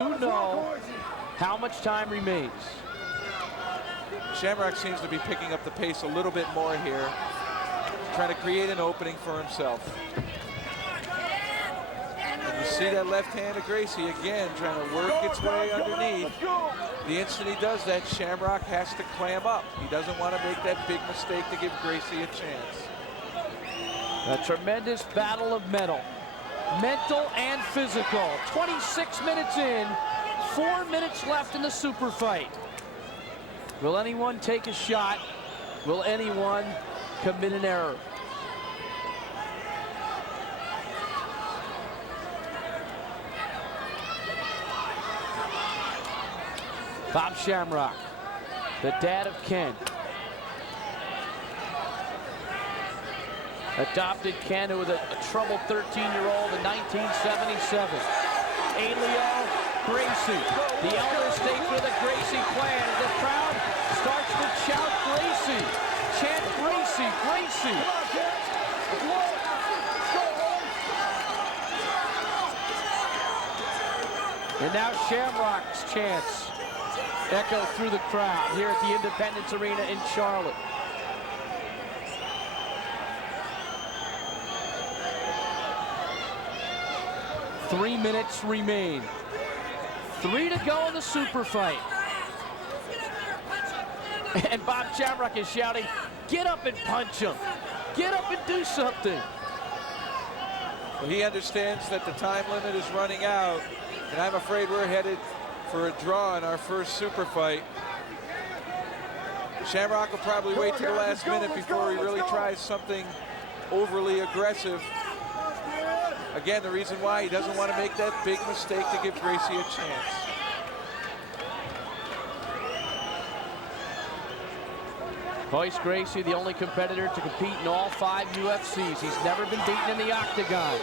You know how much time remains. Shamrock seems to be picking up the pace a little bit more here, trying to create an opening for himself. And you see that left hand of Gracie again trying to work its way underneath. The instant he does that, Shamrock has to clam up. He doesn't want to make that big mistake to give Gracie a chance. A tremendous battle of mental and physical. 26 minutes in, 4 minutes left in the super fight. Will anyone take a shot? Will anyone commit an error? Bob Shamrock, the dad of Ken. Adopted Ken, who was a troubled 13-year-old in 1977. Elio Gracie, the elder statesman of the Gracie clan. The crowd starts to shout Gracie. Chant Gracie, Gracie. And now Shamrock's chants echo through the crowd here at the Independence Arena in Charlotte. Three minutes remain. 3 to go in the super fight. And Bob Shamrock is shouting, get up and punch him. Get up and do something. Well, he understands that the time limit is running out, and I'm afraid we're headed for a draw in our first super fight. Shamrock will probably wait to the last minute before he really tries something overly aggressive. Again, the reason why he doesn't want to make that big mistake to give Gracie a chance. Royce Gracie, the only competitor to compete in all 5 UFCs. He's never been beaten in the octagon.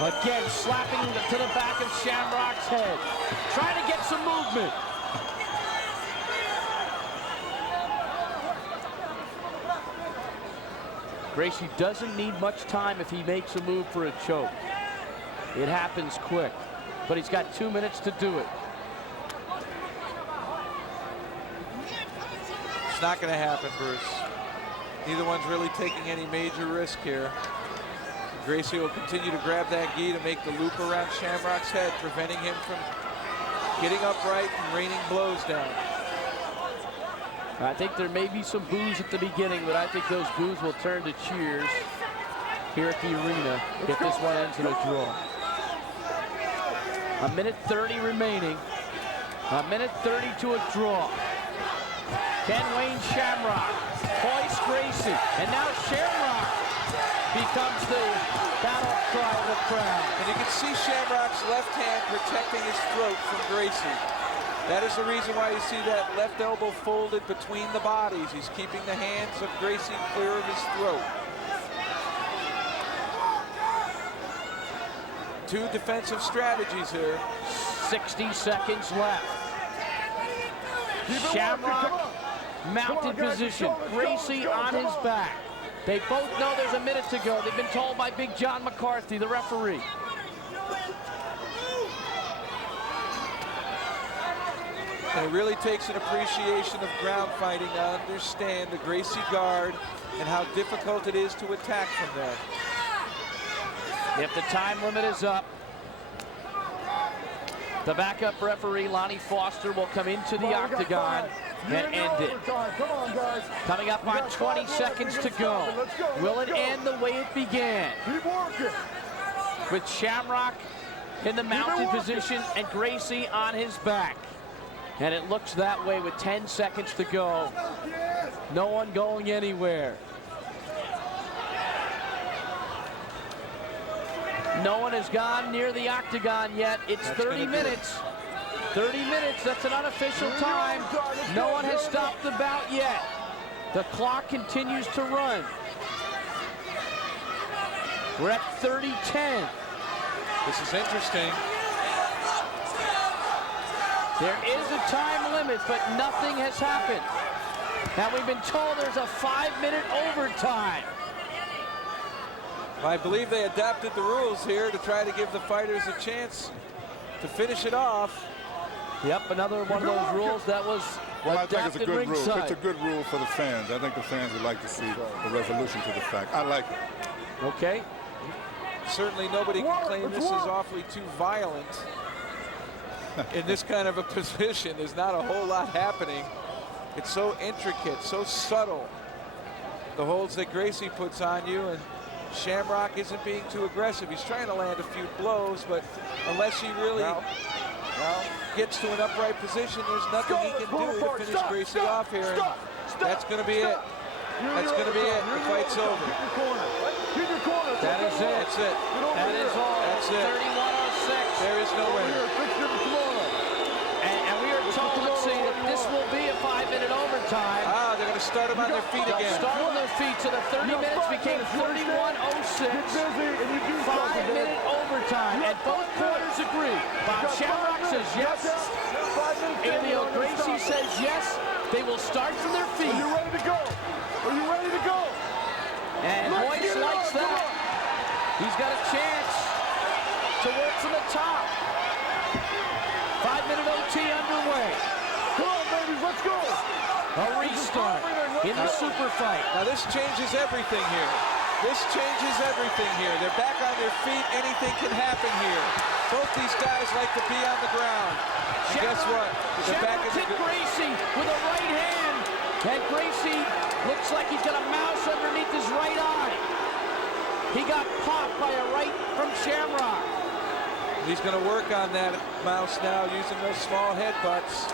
Again, slapping to the back of Shamrock's head. Trying to get some movement. Gracie doesn't need much time if he makes a move for a choke. It happens quick, but he's got 2 minutes to do it. It's not going to happen, Bruce. Neither one's really taking any major risk here. Gracie will continue to grab that gi to make the loop around Shamrock's head, preventing him from getting upright and raining blows down. I think there may be some boos at the beginning, but I think those boos will turn to cheers here at the arena if this one ends in a draw. 1:30 remaining. 1:30 to a draw. Ken Wayne Shamrock, Royce Gracie, and now Shamrock becomes the battle cry of the crowd. And you can see Shamrock's left hand protecting his throat from Gracie. That is the reason why you see that left elbow folded between the bodies. He's keeping the hands of Gracie clear of his throat. 2 defensive strategies here. 60 seconds left. Shamrock, mounted position. Gracie on his back. They both know there's a minute to go. They've been told by Big John McCarthy, the referee. And it really takes an appreciation of ground fighting to understand the Gracie guard and how difficult it is to attack from there. If the time limit is up, the backup referee, Lonnie Foster, will come into the octagon and end it. Coming up on 20 seconds to go. Will it end the way it began? With Shamrock in the mounted position and Gracie on his back. And it looks that way with 10 seconds to go. No one going anywhere. No one has gone near the octagon yet. It's 30 minutes. 30 minutes, that's an unofficial time. No one has stopped the bout yet. The clock continues to run. We're at 30-10. This is interesting. There is a time limit, but nothing has happened. Now we've been told there's a 5-minute overtime. I believe they adapted the rules here to try to give the fighters a chance to finish it off. Yep, another one of those rules that was Well, I think it's a adapted good rule. ringside. It's a good rule for the fans. I think the fans would like to see the resolution to the fact. I like it. Okay. Certainly nobody can claim this is awfully too violent. In this kind of a position, there's not a whole lot happening. It's so intricate, so subtle. The holds that Gracie puts on you, and Shamrock isn't being too aggressive. He's trying to land a few blows, but unless he really gets to an upright position, there's nothing he can do to finish Gracie off here. And that's going to be it. That's going to be it. The fight's over. That is it. That's it. That is all. That's it. 31-06. There is no winner. And we are told, let's see, that this will be a 5-minute overtime. Ah, they're going to start them on their feet They'll again. start on their feet, so the 30 minutes became 31-06. 5-minute overtime, and both quarters agree. Bob Shamrock says yes. Emilio Gracie says yes. They will start from their feet. Are you ready to go? Are you ready to go? And Royce likes that. He's got a chance to work from the top. 5-minute OT underway. Come on, babies, let's go. A restart in the super fight. Now this changes everything here. This changes everything here. They're back on their feet. Anything can happen here. Both these guys like to be on the ground. And guess what? They're back in the hit Gracie with a right hand. And Gracie looks like he's got a mouse underneath his right eye. He got popped by a right from Shamrock. He's going to work on that mouse now using those small headbutts.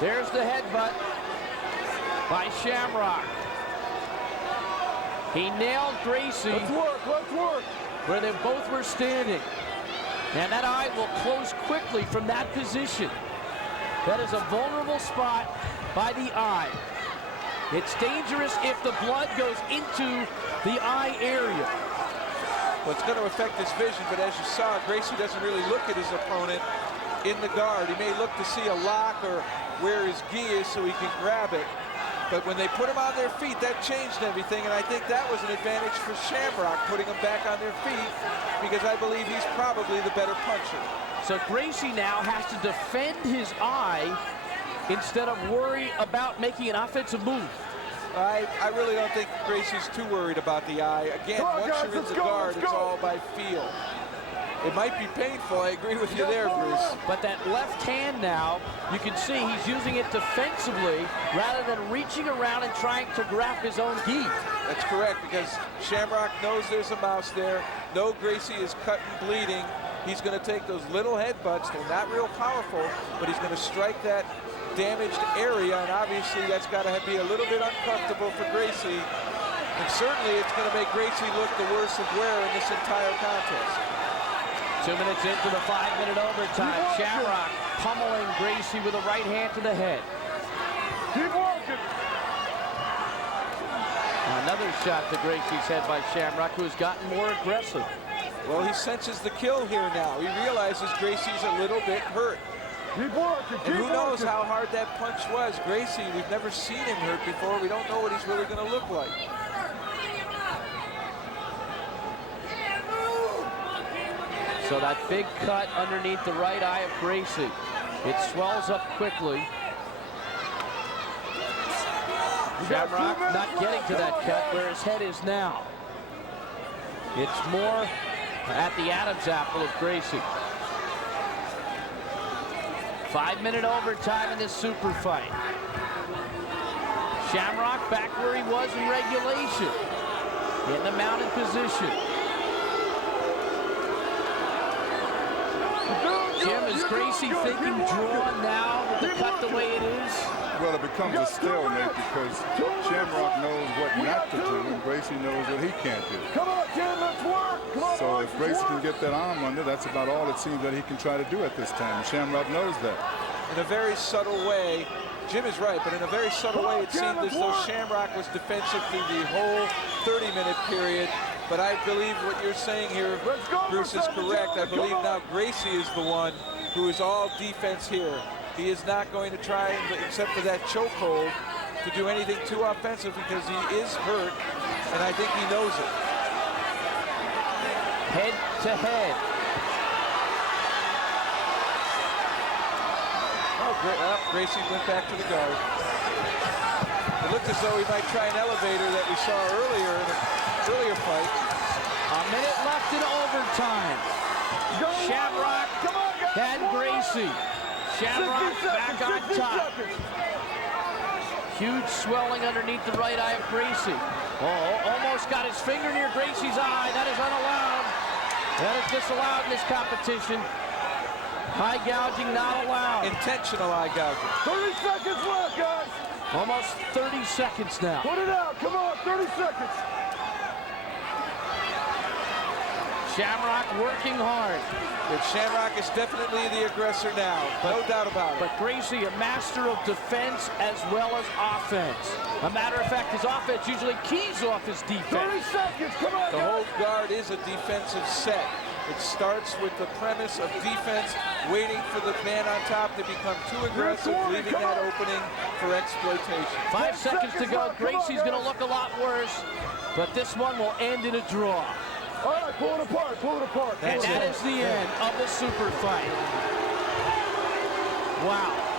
There's the headbutt by Shamrock. He nailed Gracie. Let's work. Where they both were standing. And that eye will close quickly from that position. That is a vulnerable spot by the eye. It's dangerous if the blood goes into the eye area. Well, it's going to affect his vision, but as you saw, Gracie doesn't really look at his opponent in the guard. He may look to see a lock or where his gi is so he can grab it. But when they put him on their feet, that changed everything, and I think that was an advantage for Shamrock, putting them back on their feet, because I believe he's probably the better puncher. So Gracie now has to defend his eye instead of worry about making an offensive move. I really don't think Gracie's too worried about the eye. Again, once you're in the guard, it's all by feel. It might be painful, I agree with you there, Bruce. But that left hand now, you can see he's using it defensively rather than reaching around and trying to grab his own gi. That's correct, because Shamrock knows there's a mouse there. No, Gracie is cut and bleeding. He's going to take those little headbutts. They're not real powerful, but he's going to strike that damaged area, and obviously that's got to be a little bit uncomfortable for Gracie. And certainly it's going to make Gracie look the worst of wear in this entire contest. 2 minutes into the 5-minute overtime. Shamrock pummeling Gracie with a right hand to the head. Keep walking. Another shot to Gracie's head by Shamrock, who has gotten more aggressive. Well, he senses the kill here now. He realizes Gracie's a little bit hurt. Keep working. And who knows how hard that punch was. Gracie, we've never seen him hurt before. We don't know what he's really going to look like. So that big cut underneath the right eye of Gracie. It swells up quickly. Shamrock not getting to that cut where his head is now. It's more at the Adam's apple of Gracie. 5-minute overtime in this super fight. Shamrock back where he was in regulation. In the mounted position. Jim, is Gracie thinking drawn now with the cut the way it is? Well, it becomes a stalemate because Shamrock knows what not to do, and Gracie knows what he can't do. Come on, Jim, let's work. Come on, So if Gracie can get that arm under, that's about all it seems that he can try to do at this time. Shamrock knows that. In a very subtle way, Jim is right, but in a very subtle way, it seemed as though Shamrock was defensive through the whole 30-minute period. But I believe what you're saying here, Bruce, is correct. I believe now Gracie is the one who is all defense here. He is not going to try, except for that chokehold, to do anything too offensive because he is hurt, and I think he knows it. Head to head. Gracie went back to the guard. It looked as though he might try an elevator that we saw earlier in the earlier fight. A minute left in overtime. Shamrock and Gracie. Shamrock back on top. Huge swelling underneath the right eye of Gracie. Oh, almost got his finger near Gracie's eye. That is unallowed. That is disallowed in this competition. Eye gouging not allowed. Intentional eye gouging. 30 seconds left, guys. Almost 30 seconds now. Put it out. Come on, 30 seconds. Shamrock working hard. But Shamrock is definitely the aggressor now. No doubt about it. But Gracie, a master of defense as well as offense. A matter of fact, his offense usually keys off his 30 defense. seconds. Come on, The whole guard is a defensive set. It starts with the premise of defense, waiting for the man on top to become too aggressive, leaving that opening for exploitation. 5 seconds to go. Gracie's going to look a lot worse, but this one will end in a draw. All right, pull it apart. Pull it apart. And that is the end of the super fight. Wow.